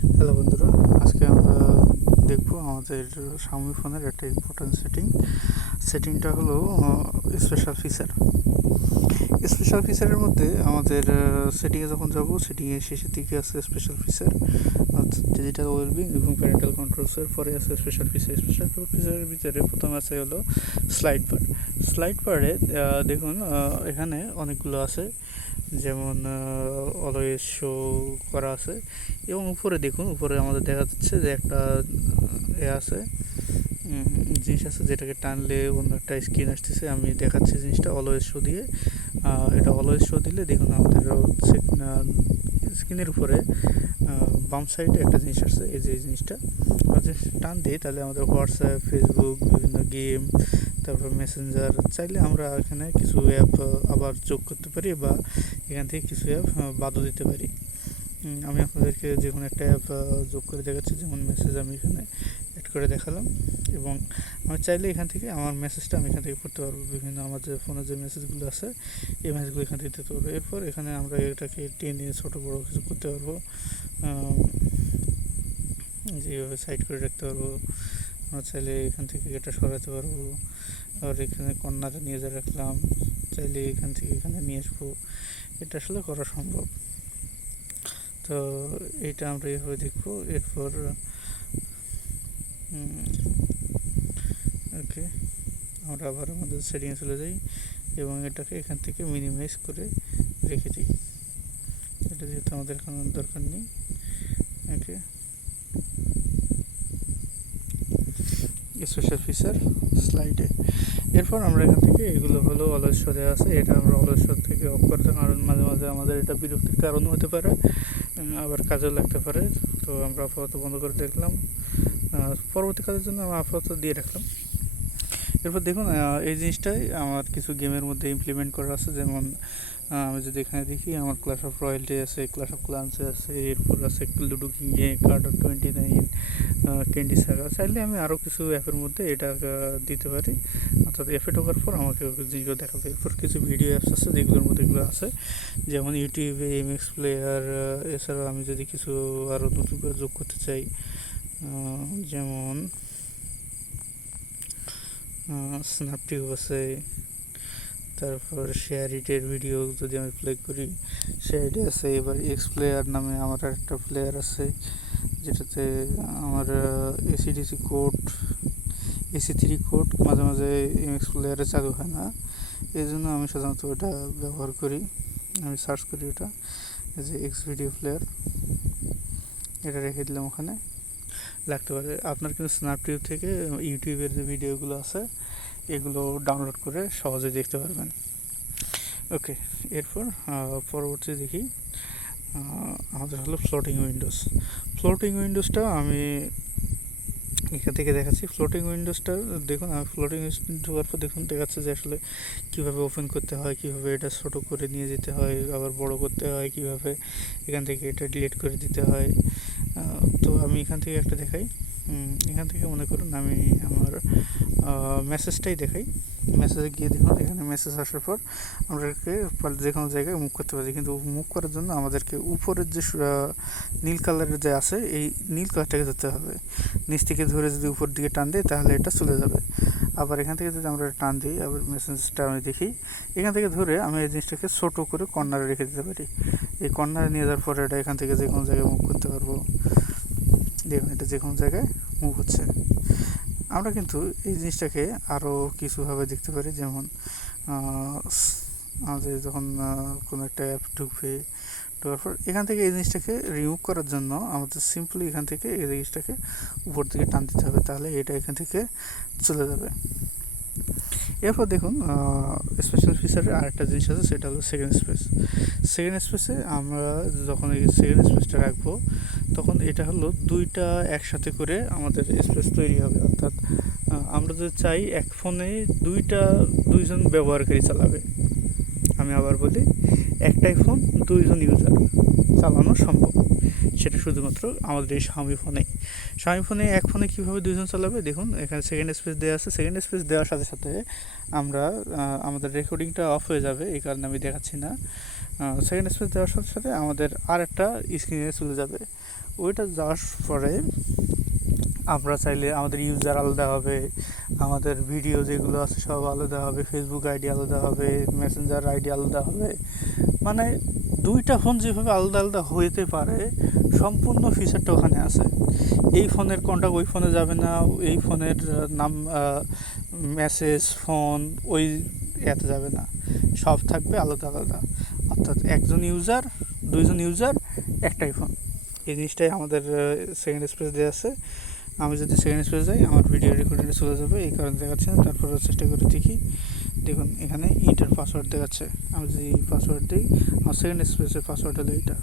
Hello বন্ধুরা, আজকে আমরা দেখব আমাদের Xiaomi ফোনের একটা ইম্পর্টেন্ট সেটিংটা হলো স্পেশাল ফিচার। স্পেশাল ফিচারের মধ্যে আমাদের সেটিংয়ে যখন যাব, সেটিংয়ের শেষের দিকে আছে স্পেশাল ফিচার, অর্থাৎ ডিজিটাল ওয়েলবিং এবং প্যারেন্টাল কন্ট্রোলসের পরে আছে স্পেশাল ফিচার। স্পেশাল ফিচারের ভিতরে প্রথম আছে হলো স্লাইড বারে দেখুন এখানে অনেকগুলো আছে, যেমন অলওয়েজ শো করা আছে, এবং উপরে দেখুন, উপরে আমাদের দেখা যাচ্ছে যে একটা আছে, জিনিস আছে যেটাকে টানলে অন্য একটা স্ক্রিন আসতেছে। আমি দেখাচ্ছি জিনিসটা অলওয়েজ শো দিয়ে। এটা অলওয়েজ শো দিলে দেখুন আমাদের স্ক্রিনের উপরে বাম সাইডে একটা জিনিস আছে, এই যে জিনিসটা যদি টান দিই তাহলে আমাদের হোয়াটসঅ্যাপ, ফেসবুক, বিভিন্ন গেম, তারপর মেসেঞ্জার, চাইলে আমরা এখানে কিছু অ্যাপ আবার যোগ করতে পারি বা এখান থেকে কিছু অ্যাপ বাদও দিতে পারি। আমি আপনাদেরকে যে কোনো একটা অ্যাপ যোগ করে দেখাচ্ছি, যেমন মেসেজ আমি এখানে অ্যাড করে দেখালাম, এবং আমি চাইলে এখান থেকে আমার মেসেজটা আমি এখান থেকে পড়তে পারবো। বিভিন্ন আমার যে ফোনে যে মেসেজগুলো আছে, এই মেসেজগুলো এখান থেকে দিতে পারবো। এরপর এখানে আমরা এটাকে টেনে ছোটো বড়ো কিছু করতে পারবো, যেভাবে সাইড করে রাখতে পারবো। আমরা চাইলে এখান থেকে এটা সরাতে পারবো, আর এখানে কর্নারে নিয়ে যা রাখলাম, চাইলে এখান থেকে এখানে নিয়ে আসবো। এটা আসলে করা সম্ভব। তো এইটা আমরা এইভাবে দেখবো। এরপর ওকে, আমরা আবার আমাদের সেটিংয়ে চলে যাই এবং এটাকে এখান থেকে মিনিমাইজ করে রেখে দিই। এটা যেহেতু আমাদের এখানে দরকার নেই। ওকে, স্পেশাল ফিচার স্লাইডে। এরপর আমরা এখান থেকে এগুলো হলো অলওয়েজ শো দেওয়া আছে, এটা আমরা অলওয়েজ শো থেকে অফ করতে, কারণ মাঝে মাঝে আমাদের এটা বিরক্তির কারণও হতে পারে, আবার কাজেও লাগতে পারে। তো আমরা আপাতত বন্ধ করে দেখলাম, পরবর্তী কাজের জন্য আমরা আপাতত দিয়ে রাখলাম। এরপর দেখুন এই জিনিসটাই আমার কিছু গেমের মধ্যে ইমপ্লিমেন্ট করা আছে, যেমন আমি যদি এখানে দেখি, আমার ক্লাশ অফ রয়্যালটি আছে, ক্লাশ অফ ক্লান্সে আছে, এরপর আছে লুডো কিংয়ে, কার্ড অফ 29, ক্যান্ডি সাগা। চাইলে আমি আরও কিছু অ্যাপের মধ্যে এটা দিতে পারি, অর্থাৎ অ্যাপে ঢোকার পর আমাকে জিনিসগুলো দেখাবে। এরপর কিছু ভিডিও অ্যাপস আছে যেগুলোর মধ্যে এগুলো আছে, যেমন ইউটিউবে এমএক্স প্লেয়ার। এছাড়াও আমি যদি কিছু আরও নতুন করে যোগ করতে চাই, যেমন স্ন্যাপটিউব আছে, তারপর শেয়ার ইটের ভিডিও যদি আমি প্লে করি, শেয়ার ইটে আছে। এবার এক্স প্লেয়ার নামে আমার একটা প্লেয়ার আছে, যেটাতে আমার এসিডিসি কোড, এসি3 কোড মাঝে মাঝে এমএক্স প্লেয়ারে চালু হয় না, এই জন্য আমি সাধারণত ওটা ব্যবহার করি। আমি সার্চ করি ওটা, এই যে এক্স ভিডিও প্লেয়ার, এটা রেখে দিলাম, ওখানে লাগতে পারে। আপনার কিন্তু স্ন্যাপটিউব থেকে ইউটিউবের যে ভিডিওগুলো আছে এগুলো ডাউনলোড করে সহজে দেখতে পারবেন। ওকে, এরপর পরবর্তী দেখি আমাদের হলো ফ্লোটিং উইন্ডোজটা আমি এখান থেকে দেখাচ্ছি। ফ্লোটিং উইন্ডোজটা দেখুন, আমি ফ্লোটিং ঢোকার পর দেখুন দেখাচ্ছে যে আসলে কীভাবে ওপেন করতে হয়, কীভাবে এটা ছোটো করে নিয়ে যেতে হয়, আবার বড় করতে হয়, কীভাবে এখান থেকে এটা ডিলিট করে দিতে হয়। তো আমি এখান থেকে একটা দেখাই। এখান থেকে মনে করুন আমি আমার মেসেজটাই দেখাই। মেসেজে গিয়ে দেখুন, এখানে মেসেজ আসার পর আমাদেরকে যে কোনো জায়গায় মুভ করতে পারি, কিন্তু মুভ করার জন্য আমাদেরকে উপরের যে নীল কালারের যে আছে, এই নীল কালারটাকে ধরতে হবে। নিচ থেকে ধরে যদি উপর দিকে টান দিই তাহলে এটা চলে যাবে। আবার এখান থেকে যদি আমরা টান দিই, আবার মেসেজটা আমি দেখি, এখান থেকে ধরে আমি এই জিনিসটাকে ছোটো করে কর্নারে রেখে দিতে পারি। এই কর্নারে নিয়ে যাওয়ার পরে এটা এখান থেকে যে কোনো জায়গায় মুভ করতে পারবো। দেখুন, এটা যে কোনো জায়গায় মুভ হচ্ছে। আমরা কিন্তু এই জিনিসটাকে আরও কিছুভাবে দেখতে পারি, যেমন আমাদের যখন কোনো একটা অ্যাপ ঢোকার পর এখান থেকে এই জিনিসটাকে রিমুভ করার জন্য আমাদের সিম্পলি এখান থেকে এই জিনিসটাকে উপর দিকে টান দিতে হবে, তাহলে এটা এখান থেকে চলে যাবে। এরপর দেখুন স্পেশাল ফিচারের আরেকটা জিনিস আছে, সেটা হলো সেকেন্ড স্পেসে আমরা যখন এই সেকেন্ড স্পেসটা রাখবো, তখন এটা হলো দুইটা একসাথে করে আমাদের স্পেস তৈরি হবে। অর্থাৎ আমরা যদি চাই এক ফোনে দুইজন ব্যবহারকারী চালাবে, আমি আবার বলি, একটাই ফোন দুইজন ইউজার চালানো সম্ভব, সেটা শুধুমাত্র আমাদের এই Xiaomi ফোনে এক ফোনে কীভাবে দুইজন চালাবে। দেখুন, এখানে সেকেন্ড স্পেস দেওয়া আছে। সেকেন্ড স্পেস দেওয়ার সাথে সাথে আমরা আমাদের রেকর্ডিংটা অফ হয়ে যাবে, এই কারণে আমি দেখাচ্ছি না। সেকেন্ড স্পেস দেওয়ার সাথে সাথে আমাদের আর একটা স্ক্রিনে চলে যাবে। ওইটা যাওয়ার পরে আমরা চাইলে আমাদের ইউজার আলাদা হবে, আমাদের ভিডিও যেগুলো আছে সব আলাদা হবে, ফেসবুক আইডি আলাদা হবে, মেসেঞ্জার আইডি আলাদা হবে। মানে দুইটা ফোন যেভাবে আলাদা আলাদা হইতে পারে সম্পূর্ণ ফিচারটা ওখানে আছে। এই ফোনের কন্টাক্ট ওই ফোনে যাবে না, এই ফোনের নাম মেসেজ ফোন ওই এতে যাবে না, সব থাকবে আলাদা আলাদা। অর্থাৎ দুইজন ইউজার একটাই ফোন। এই জিনিসটাই আমাদের সেকেন্ড স্পেস দেওয়া আছে। আমি যদি সেকেন্ড স্পেস যাই আমার ভিডিও রেকর্ডিংয়ে চলে যাবে, এই কারণে দেখাচ্ছে না। তারপরে চেষ্টা করে দেখি, দেখুন এখানে ইন্টার পাসওয়ার্ড দেখাচ্ছে। আমি যদি পাসওয়ার্ড দিই, আমার সেকেন্ড স্পেসের পাসওয়ার্ড হলো এইটা।